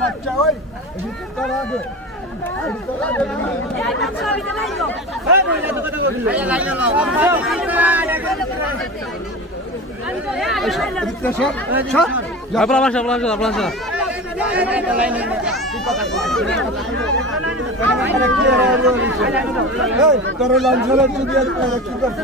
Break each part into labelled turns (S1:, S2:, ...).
S1: বাচ্চা ওই তোর আগে এদিকে তোর আগে এদিকে সর সর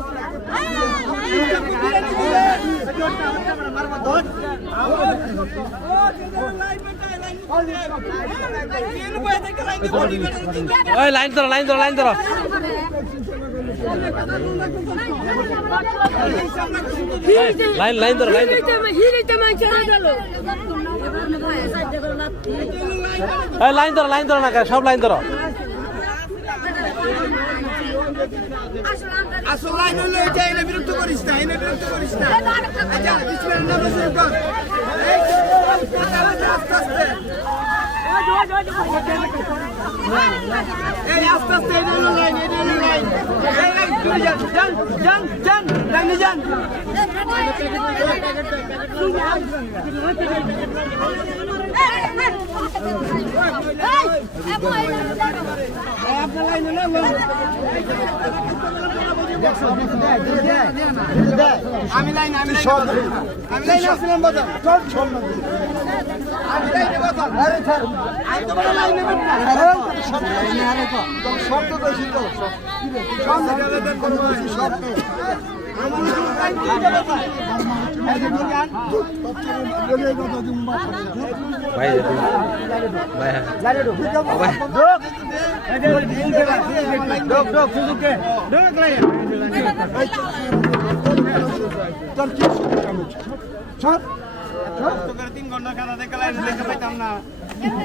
S2: আপনার বাসা আপনার বাসা আপনার বাসা
S1: আরে কি রে এই তোর লাইন ছেড়ে তুই দিয়ে কি করছিস এই চলে কি চলে ওঠো আরে কে রে তো ইজ্জত থাকা না দিমু না
S2: ওই লাইন ধরো লাইন ধরো লাইন ধরো লাইন লাইন ধরো লাইন ধরো এই লাইন ধরো লাইন ধরো না সব লাইন ধরো
S3: আসল লাইন হলো এটা এনে বিরক্ত করিস না এনে বিরক্ত করিস না আচ্ছা বিসমিল্লাহির নামে শুরু কর এই তো, আস্তে আস্তে এই আস্তে আস্তে এটা হলো লাইন এটা হলো লাইন এই লাইন চলে যান যান যান যান লাইনে যান আপনার লাইনে না আমি লাইন আমি লাইন আমি লাইন আসলাম বাজার
S1: চল চল না
S3: আমি লাইনে বাজার
S1: আরে থাক
S3: আমি তো বড় লাইনে
S1: শব্দ বেশি তো শব্দ
S2: ভাই ভাই
S1: তোর কি সব
S3: তিন ঘণ্টা খানা দেখে লাইনে দেখে পাইতাম না তোর আয়া পায় পড়বি
S1: ভাই এই শব্দ বেশি দূরে গেল দূরে গেল দেবো
S3: এই এই ভাই এই ভাই এদিকে করেন না আপনি আপনি এদিকে করেন
S1: আরে আমি শব্দ বেশি
S2: ভাই ভাই ভাই ভাই
S3: এইটা হলো লাইন এটা হলো লাইন এটা মেইন লাইন ব্যাগটা বাইর দাও আবার এটা আধা ঘণ্টা পর
S1: আগে কই যেতেছ তুমি আগে কই
S2: এই হরানি করো না হরানি করো
S1: কই যেতেছ আগে তুই তো জানিস না আজকে কই যেতেছ বাড়ি বাড়ি বাড়ি বাড়ি
S4: এই চট পাগলের বাচ্চা মানে কি এরকম করছস
S1: এই সর
S2: আরে ভাই ভাই আমি
S3: এই এই যা
S2: এই লাইন ধরো ভাই লাইন ধরো ও ভাই লাইন ধরো লাইন ধরো ভাই ধরো ধরো, দিবে দিবে ধরো ধরো
S1: হ্যাঁ নিয়ে নিয়ে বাইরে নিয়ে বাইরে ব্যাগ মুরবি নিয়ে বাইরে নিয়ে বাইরে
S3: এই তুমি কি লাইনে লাইনে আছো না না ঠালতাছো
S1: নিয়ে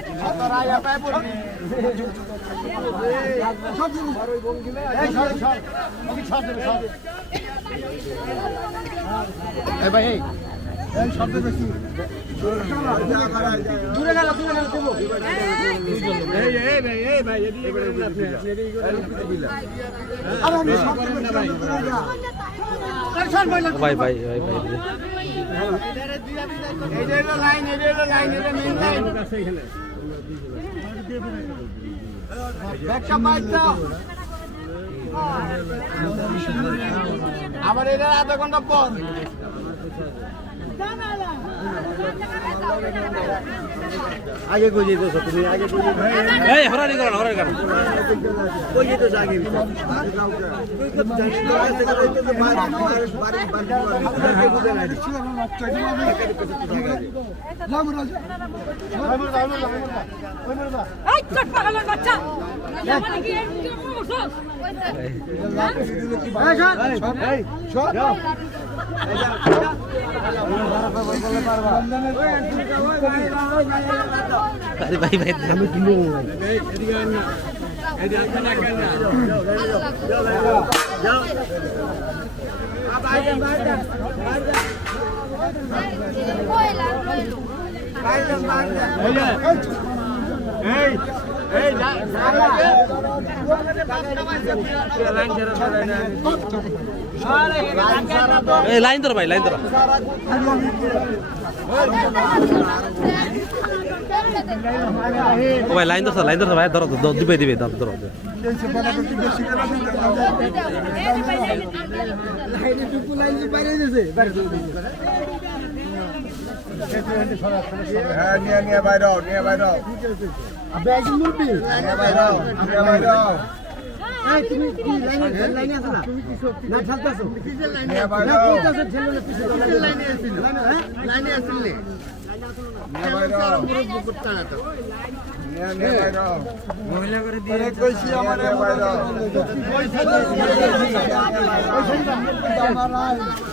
S1: বাইরে
S3: না কইতাছো ছেলে না পিছে লাইনে আছিল হ্যাঁ। এটা আধা ঘণ্টা
S1: নিয়ে
S3: করতে না তো
S1: নিয়ে নিয়ে বাইরে মহিলা করে দিয়ে কইছি আমারে বাইরে পয়সা আপনি কি হয়েছে আরে জানা হালাপ কি আছে এখানে সব তোমার ভিতর দেই
S2: ও ভাই, লাইন ধরো সাইড সিরিয়াল ধরো লাইন ধরো লাইন ধরো লাইন
S1: ওই খেলো না করো পরে সব দিয়ে দেয় না না না না দিছি তো নাও দি কম
S3: ওই কাকা যান কাকা ওই কাকা সিরিয়ালে দেন
S4: আমি তো বেশি চাই না
S3: ওই কাকা কাকা সিরিয়ালে দেন কাকা
S1: ভিডিও করে লেছিলাম সব কাকার দুনিয়া এই চুপ কর সব না আরে ওই বড় ওই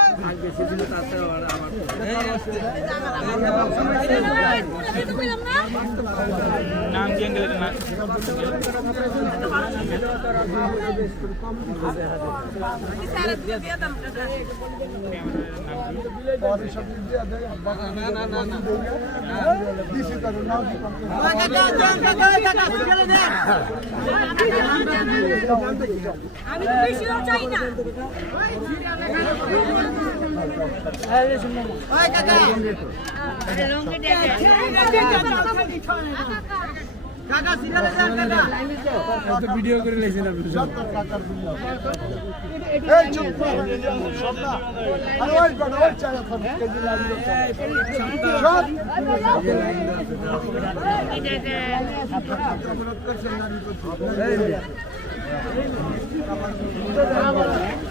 S3: এই
S1: সবাই পাবে ওই যে বাবা লাগবে ওই বাবা লাগবে আপনারা যদি লাইট লাইন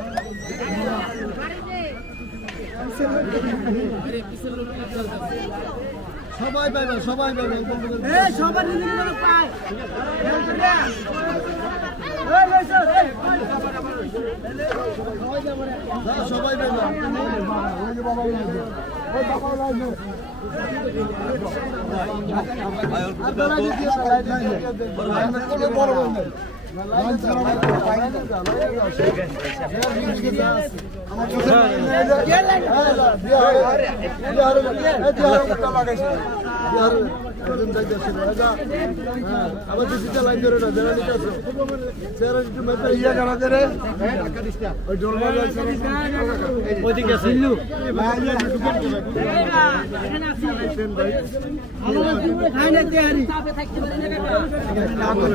S1: বড় নেই লাইন ছাড়া আমার কোনো পাই। না আমার বিহারে Gel lan. Gel. Lan. একজন যাইতেছিল আবার দুটা লাইন ধরে না বেড়া নিতে আসো চেয়ার একটু মেপে ইয়া করা ধরে ওই ডোল বাজাইছে ওইদিকে
S3: খাইনে আমার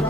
S3: আমার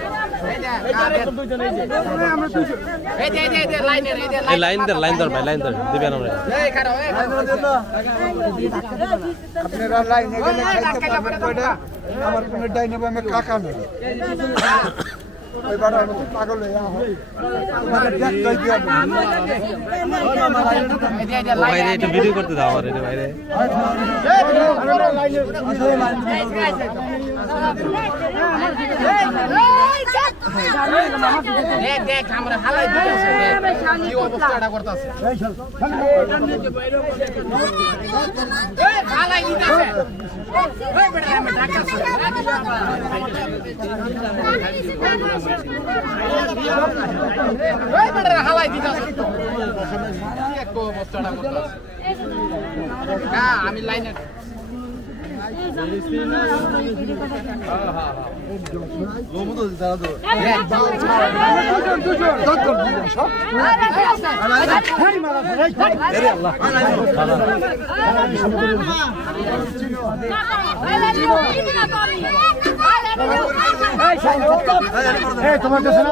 S1: লাইন
S2: ধর লাইন ধর ভাই লাইন ধর দিবেন আমরা
S1: আপনারা লাইনে গেলে খাইতে পারবেন কয়টা আমার কোনো ডাইনে বামে কাকা নেই হয়ে হয় মানে
S2: ভিডিও করতে দাও আমার এটা বাইরে
S3: দেখ দেখ আমরা হালাই দিতেছে কি আমি লাইনে
S1: তোমার কাছে না?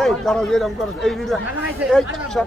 S1: এই তারা এরকম করো এই এই সব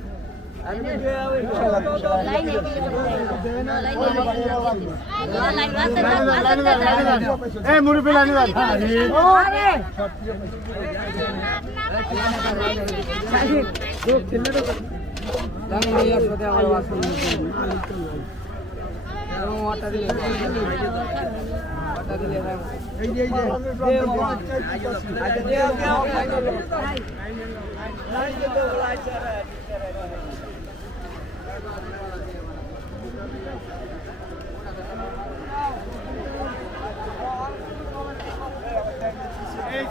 S1: দিতে দাও এই যা লাইনে এই যে। এই